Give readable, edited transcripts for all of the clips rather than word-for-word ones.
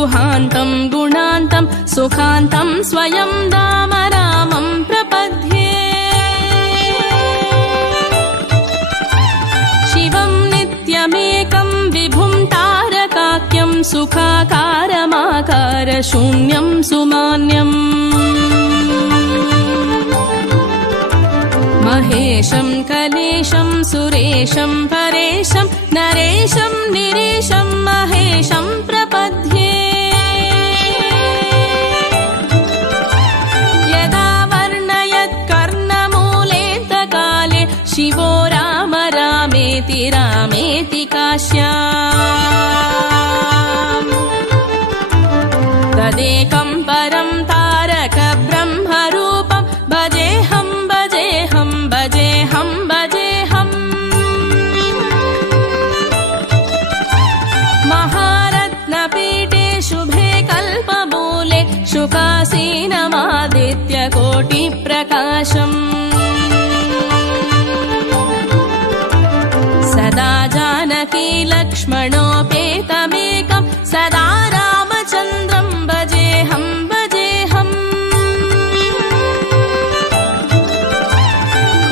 गुहान्तं गुणान्तं सुखान्तं स्वयं दाम रामं प्रपद्ये शिवं नित्यमेकं विभुं तारकाख्यं सुखाकारमाकारशून्यं सुमान्यम् महेशं कलेशं सुरेशं परेशं नरेशं निरेशं महेशं प्रपद्ये यदा वर्णयत् कर्णमूलेऽन्तकाले शिवो राम रामेति रामेति काश्याम् तदेकं परं तारक ब्रह्मरूपं भजेऽहं भजेऽहं भजेऽहं भजेऽहम् महारत्नपीठे शुभे कल्पमूले शुकासीनमादित्यकोटिप्रकाशम् सदा जानकी लक्ष्मणोपेतमेकं सदा रामचन्द्रं भजेऽहं भजेऽहम्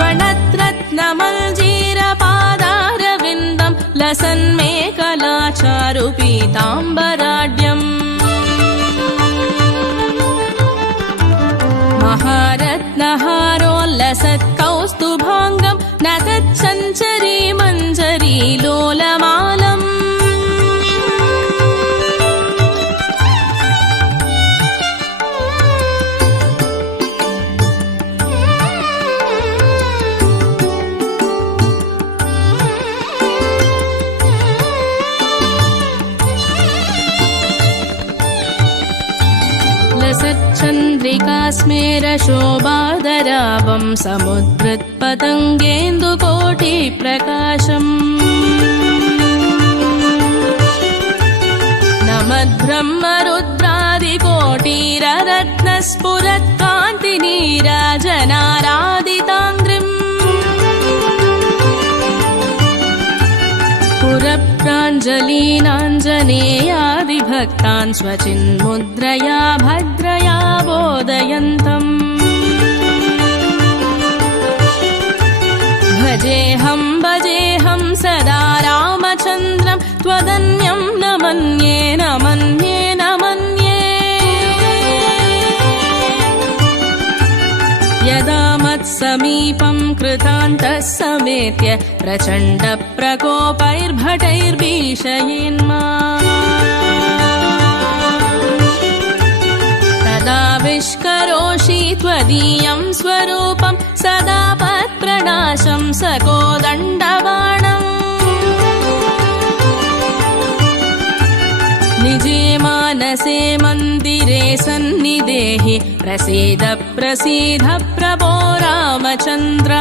वणत्रत्नमञ्जीरपादारविन्दं लसन्मेखलाचारुपीताम्बराढ्यम् महारत्नहारोल्लसत्कौस्तुभाङ्गं न तच्छञ्चरी मञ्जरी लोलमालम् लसच्चन्द्रिकास्मेरशोभादराभं समुद्धृत्पतङ्गेन्दुकोटिप्रकाशम् नमद्ब्रह्मरुद्रादिकोटिररत्नस्फुरत्कान्तिनीराजनारादिताङ्घ्रिम् पुरप्राञ्जलीनाञ्जनेयादिभक्तान् स्वचिन्मुद्रया भद्रया बोधयन्तम् भजेऽहं भजेऽहं सदा रामचन्द्रं त्वदन्यं न मन्ये न मन्ये न मन्ये यदा मत्समीपं कृतान्तः समेत्य प्रचण्डप्रकोपैर्भटैर्भीषयेन्मा तदा विष्करोषि त्वदीयं स्वरूपं सदा पत्प्रणाशं सकोदण्डबाणम् निजे मानसे मन्दिरे सन्निधेहि प्रसीद प्रसीद प्रभो रामचन्द्र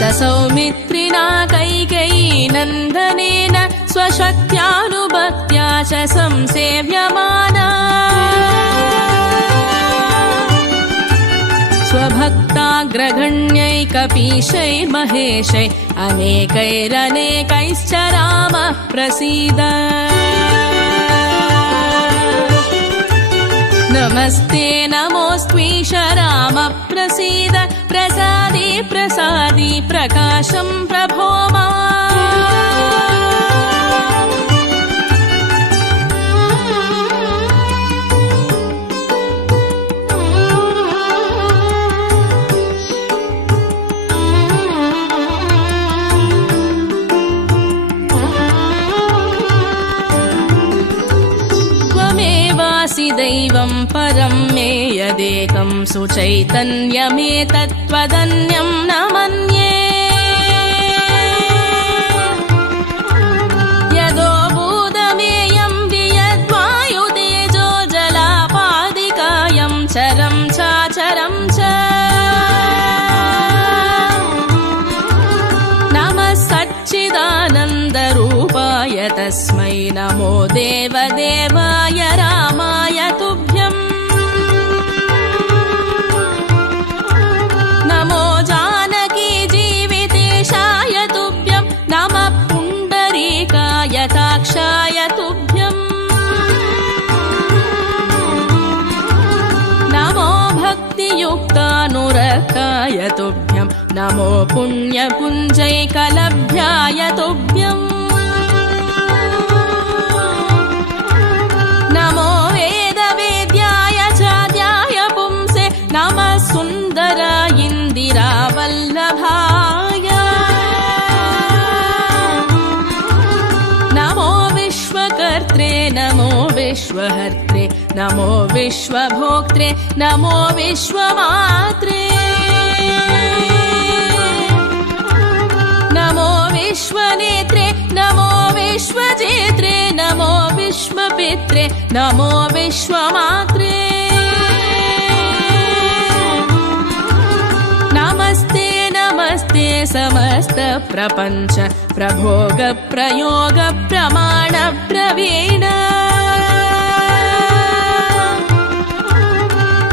ससौमित्रिणा कैकेयीनन्दनेन स्वशक्त्यानुभक्त्या च संसेव्यमाना स्वभक्ताग्रगण्यैकपीशैर्महेशै अनेकैरनेकैश्च रामः प्रसीद नमस्ते नमोऽस्त्वीश राम प्रसीद प्रसादी प्रसादी प्रकाशं प्रभो मा दैवं परं मे यदेकं सुचैतन्यमेतत्त्वदन्यं न मन्ये यदो भूतमेयं वियद्वायुतेजो जलापादिकायं चरं चाचरं च नमः सच्चिदानन्दरूपाय तस्मै नमो देवदेवाय रामाय तुभ्यम् नमो जानकी जीवितेशाय तुभ्यं नमः पुण्डरीकाय लोकाय तुभ्यं नमो पुण्यपुञ्जैकलभ्याय तुभ्यम् नमो वेदवेद्याय चाद्याय पुंसे नमः सुन्दर इन्दिरावल्लभाय नमो विश्वकर्त्रे नमो विश्वहर्त्रे नमो विश्वभोक्त्रे नमो विश्वमात्रे नमो विश्वनेत्रे नमो विश्वजेत्रे नमो विश्वपित्रे नमो विश्वमात्रे नमस्ते नमस्ते समस्त प्रपञ्च प्रभोग प्रयोग प्रमाण प्रवीण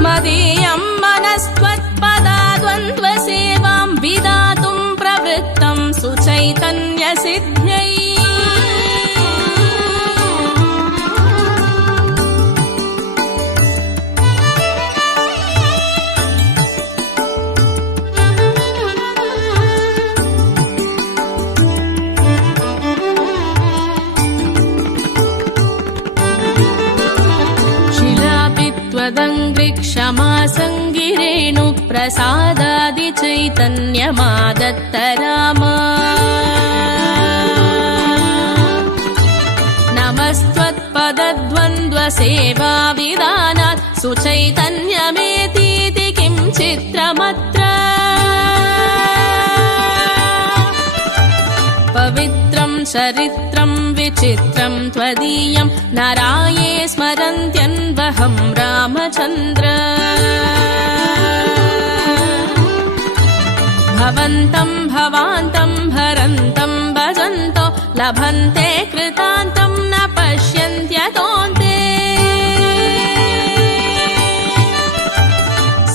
मदीयं मनस्त्वत्पदाद्वन्द्वसेवां विदातुं प्रवृत्तं सुचैतन्यसिद्ध्यै क्षमा संगिरेणु प्रसादादि चैतन्यमादत्त राम नमस्त्वत्पदद्वन्द्वसेवा विधानात् सुचैतन्यमेतीति किं चित्रमत्र पवित्रं चरित्रं विचित्रं त्वदीयं नराये स्मरन्त्यन्वहं रामचन्द्र भवन्तं भवान्तं भरन्तं भजन्तो लभन्ते कृतान्तं न पश्यन्त्यतोऽन्ते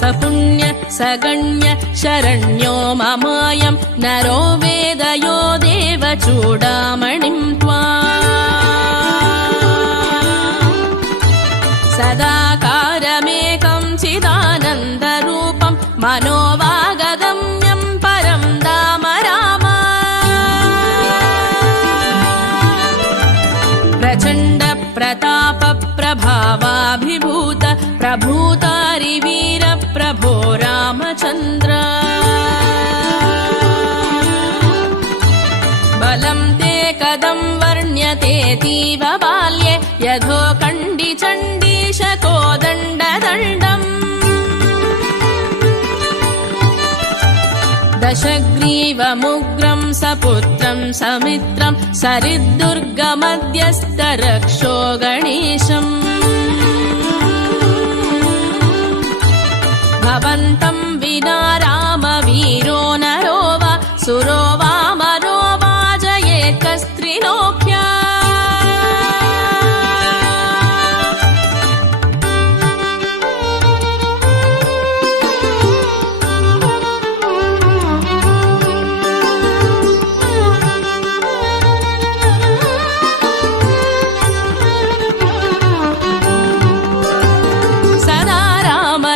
सपुण्य सगण्य शरण्यो ममायं नरो वेदयो देव चूडामणिं सदाकारमेकं चिदानन्दरूपं मनोवागगम्यं परं धाम राम प्रचण्ड प्रताप प्रभावाभिभूत प्रभूतारिवीर प्रभो रामचन्द्र बलं ते कदं वर्ण्यतेऽतीव बाल्ये यथोकण्डी चण्डीशकोदण्डदण्डम् दशग्रीवमुग्रं सपुत्रं समित्रं सरिद्दुर्गमध्यस्तरक्षो गणेशम् भवन्तं विना रामवीरो नरो वा सुरो वा मरो वा जयेत्कस्त्रिलोक्या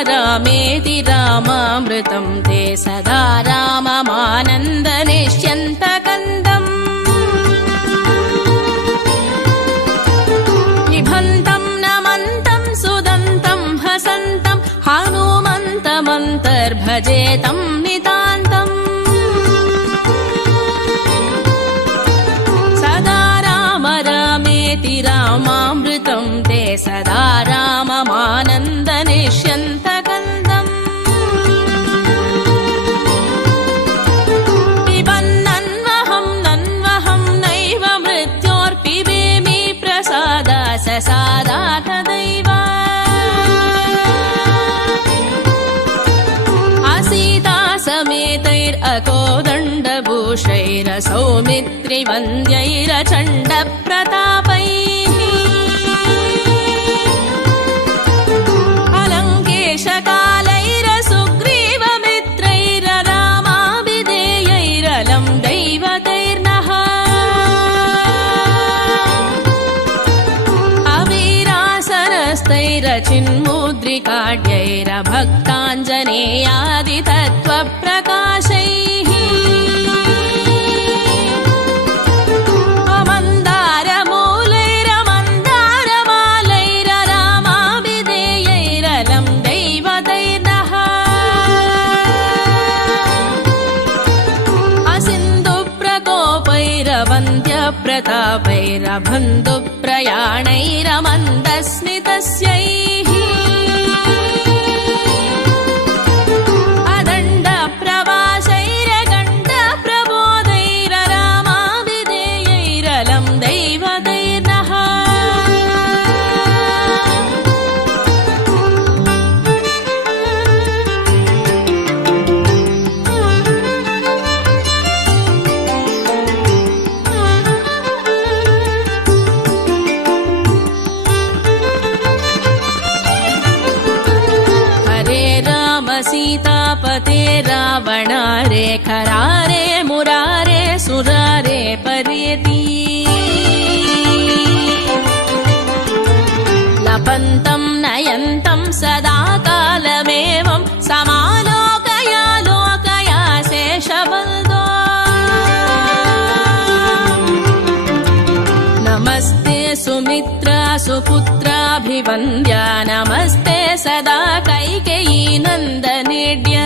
रामेति रामामृतं ते सदा राममानन्दनिष्यन्तकन्दम् पिबन्तं नमन्तं सुदन्तं हसन्तं हनुमन्तमन्तर्भजेतं नितान्तम् सदा राम रामेति रामामृतं ते सदा राममानन्दनिष्यन्तकन्दम् पिबन्नन्वहं नन्वहं नैव मृत्योर्पिबेमि प्रसादा ससादा तदैव असीता समेतैरकोदण्डभूषैरसौमित्रिवन्द्यैरचण्डप्रतापैः अलङ्केशकालैरसुग्रीवमित्रैररामाभिधेयैरलं दैवतैर्नः अवीरासनस्तैरचिन्मुद्रिक काड्यैरभक्ताञ्जनेयादितत्त्वप्रकाशैः अमन्दारमूलैरमन्दारमालैररामाभिधेयैरलं दैवतैर्नः असिन्धुप्रकोपैरवन्द्यप्रतापैरबन्धुप्रयाणैरमन्दस्मितस्यैः अदण्डप्रवासैरगण्डप्रबोधैररामाभिधेयैरलं दैवतैर्नः सीतापते रावणारे खरारे मुरारे सुरारे परेति लपन्तं नयन्तं सदा कालमेवं समालोकया लोकया शेषबल्दो नमस्ते सुमित्रा सुपुत्राभिवन्द्या नमस्ते सदा कैकेयी नन्दनेड्य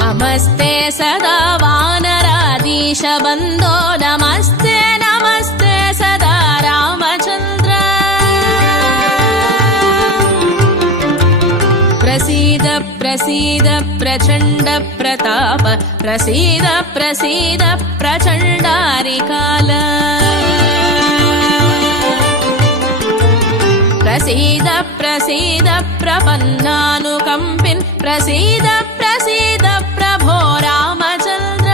नमस्ते सदा वानराधीशबन्धो नमस्ते नमस्ते सदा रामचन्द्र प्रसीद प्रसीद प्रचण्ड प्रताप प्रसीद प्रसीद प्रचण्डारिकाल प्रसीद प्रसीद प्रपन्नानुकम्पिन् प्रसीद प्रसीद प्रभो रामचन्द्र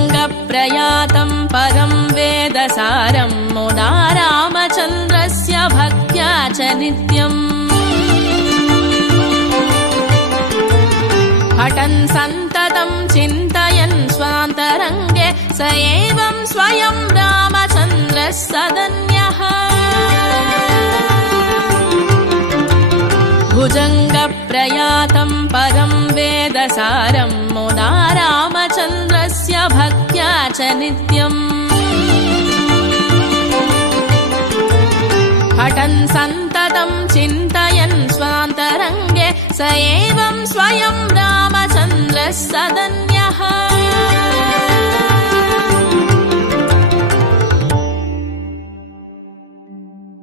भुजङ्गप्रयातं परं वेदसारं मुदा रामचन्द्रस्य भक्त्या च नित्यम् हठन् सन्ततं चिन्तयन् स्वान्तरङ्गे स एवं स्वयं रामचन्द्रः सदन्यः भुजङ्गप्रयातं परं वेदसारं मुदा रामचन्द्रस्य भक्त्या च नित्यम् हठन् सन्ततं चिन्तयन् स्वान्तरङ्गे स एवं स्वयं रामचन्द्रः सदन्यः